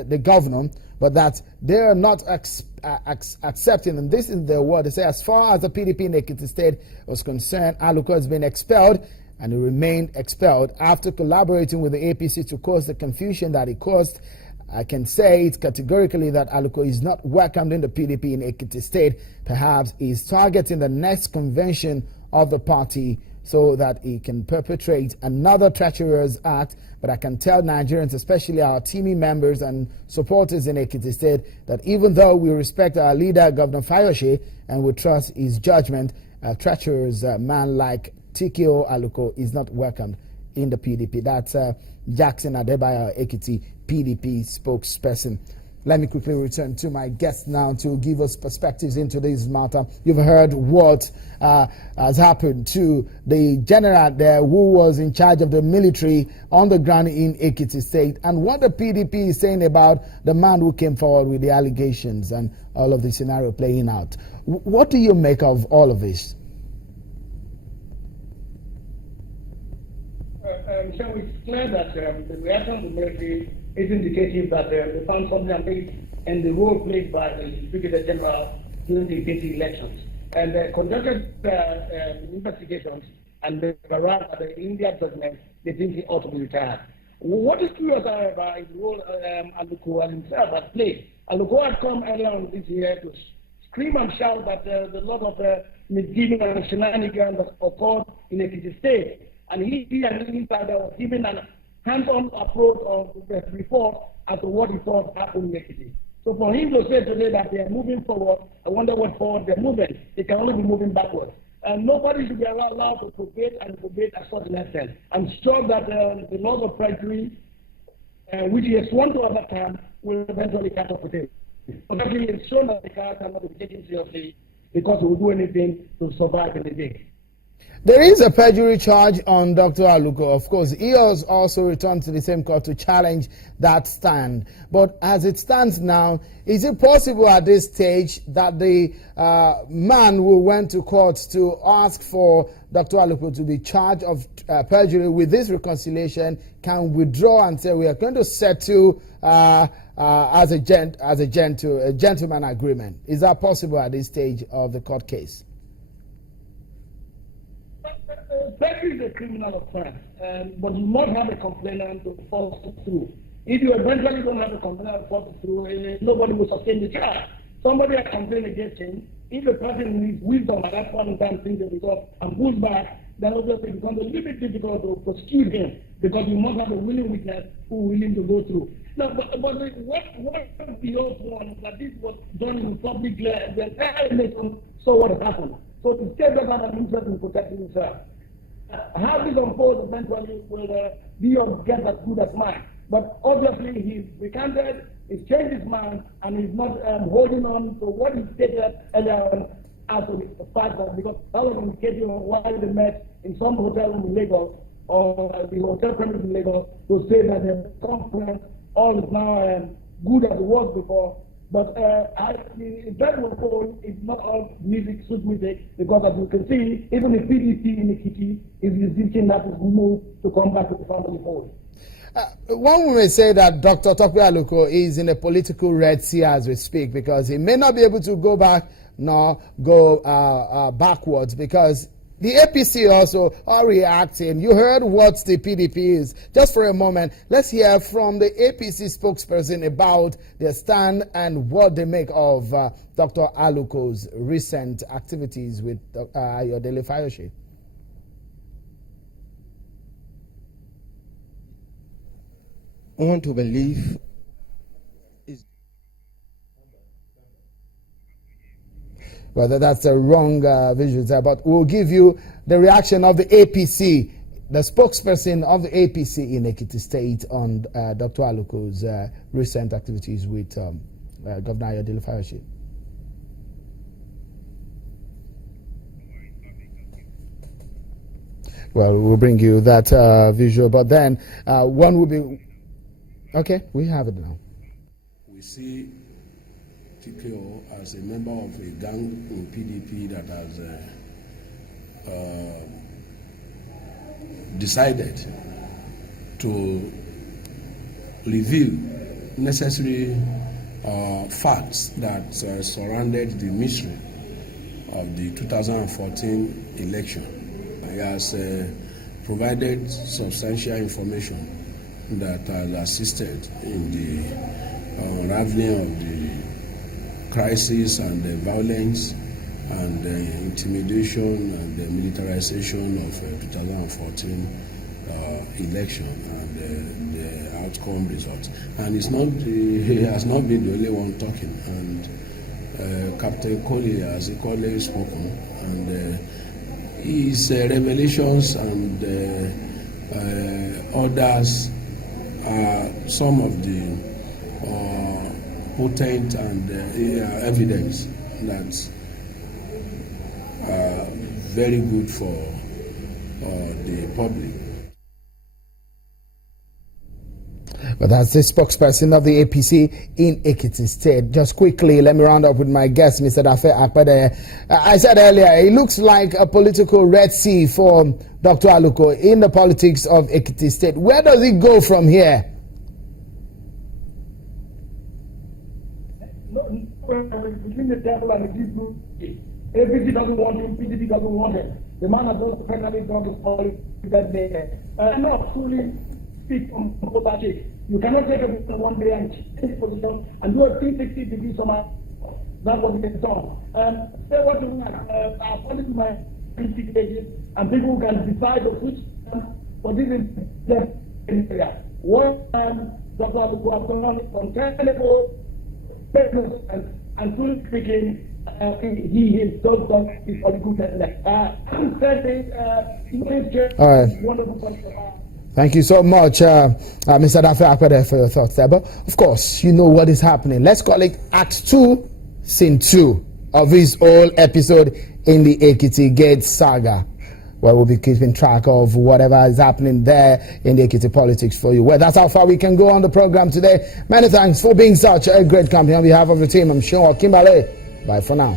and the governor, but that they are not accepting, and this is their word. They say, as far as the PDP in Ekiti State was concerned, Aluko has been expelled, and he remained expelled after collaborating with the APC to cause the confusion that it caused. I can say it categorically that Aluko is not welcomed in the PDP in Ekiti State. Perhaps he is targeting the next convention of the party so that he can perpetrate another treacherous act. But I can tell Nigerians, especially our teaming members and supporters in Ekiti State, that even though we respect our leader, Governor Fayose, and we trust his judgment, a treacherous man like TKO Aluko is not welcomed in the PDP. That's Jackson Adebayo, Ekiti PDP spokesperson. Let me quickly return to my guest now to give us perspectives into this matter. You've heard what has happened to the general there who was in charge of the military on the ground in Ekiti State, and what the PDP is saying about the man who came forward with the allegations and all of the scenario playing out. What do you make of all of this? So it's clear that the reaction of the military is indicative that they found something amiss in the role played by the Brigadier General during the Ekiti elections. And they conducted investigations, and they arrived at the India judgment. They think he ought to be retired. What is curious, however, is the role Aluko and himself had played. Aluko had come earlier on this year to scream and shout that the lot of misgiving and shenanigans that occurred in Ekiti State. And he and his insider was given an hands-on approach of the report as to what he thought happened in Ekiti. So for him to say today that they are moving forward, I wonder what forward they're moving. They can only be moving backwards. And nobody should be allowed to probate and probate at such an extent. I'm sure that the laws of perjury, which he has sworn to at that time, will eventually catch up with him. But it's shown that the character cannot be taken seriously because he will do anything to survive in the day. There is a perjury charge on Dr. Aluko. Of course, he has also returned to the same court to challenge that stand. But as it stands now, is it possible at this stage that the man who went to court to ask for Dr. Aluko to be charged of perjury with this reconciliation can withdraw and say we are going to settle as a gentleman agreement? Is that possible at this stage of the court case? Perjury is a criminal offense, but you must have a complainant to force it through. If you eventually don't have a complainant to force it through, nobody will sustain the charge. Somebody has complained against him. If the person needs wisdom at that point in time thinks that because and pulls back, then obviously it becomes a little bit difficult to prosecute him because you must have a willing witness who is willing to go through. Now, but what the old one that this was done in public glare, the entire nation saw what happened. So the state doesn't have an interest in protecting himself. How this unfolds eventually will be your guess as good as mine. But obviously he's recanted, he's changed his mind, and he's not holding on to what he stated earlier on as a fact that because that was indicating why they met in some hotel in Lagos or the hotel premise in Lagos to say that the conference all is now good as it was before. But the internal poll is not all music, sweet music, because as you can see, even the PDP in Ekiti is resisting that move to come back to the family fold. One may say that Dr. Tope Aluko is in a political Red Sea as we speak, because he may not be able to go back nor go backwards, because the APC also are reacting. You heard what the PDP is. Just for a moment, let's hear from the APC spokesperson about their stand and what they make of Dr. Aluko's recent activities with Ayodele Fayose. I want to believe Well, that's a wrong visual there, but we'll give you the reaction of the APC, the spokesperson of the APC in Ekiti State on Dr. Aluko's recent activities with Governor Ayodele Fayose. Well, we'll bring you that visual, but then one will be... Okay, we have it now. We see TKO as a member of a gang in PDP that has decided to reveal necessary facts that surrounded the mystery of the 2014 election. He has provided substantial information that has assisted in the unraveling of the crisis and the violence and the intimidation and the militarization of 2014 election and the outcome results. And he has not been the only one talking. And Captain Coley has equally spoken. And his revelations and others are some of the potent and evidence that's very good for the public. But that's the spokesperson of the APC in Ekiti State. Just quickly, let me round up with my guest, Mr. Dafe Akpede. I said earlier, it looks like a political Red Sea for Dr. Aluko in the politics of Ekiti State. Where does it go from here? Between the devil and the people, APC doesn't want him, PDP doesn't want him. The man has also finally gone to politics that day. I'm not fully speak on that case. You cannot take a position one day and take position and do a 360 degree somehow. That's what we can done. Say what you want. I'll follow my EkitiGate and people can decide to switch for this is the area. One Dr. Aluko has done from technical business and fully speaking, he himself done his political business. I'm saying, all right. Wonderful. Thank you so much, Mr. Dafe Akpede, for your thoughts there. But of course, you know what is happening. Let's call it Act 2, Scene 2 of this whole episode in the EkitiGate saga, where we'll be keeping track of whatever is happening there in the Ekiti politics for you. Well, that's how far we can go on the program today. Many thanks for being such a great company. On behalf of the team, I'm sure Kimberly. Bye for now.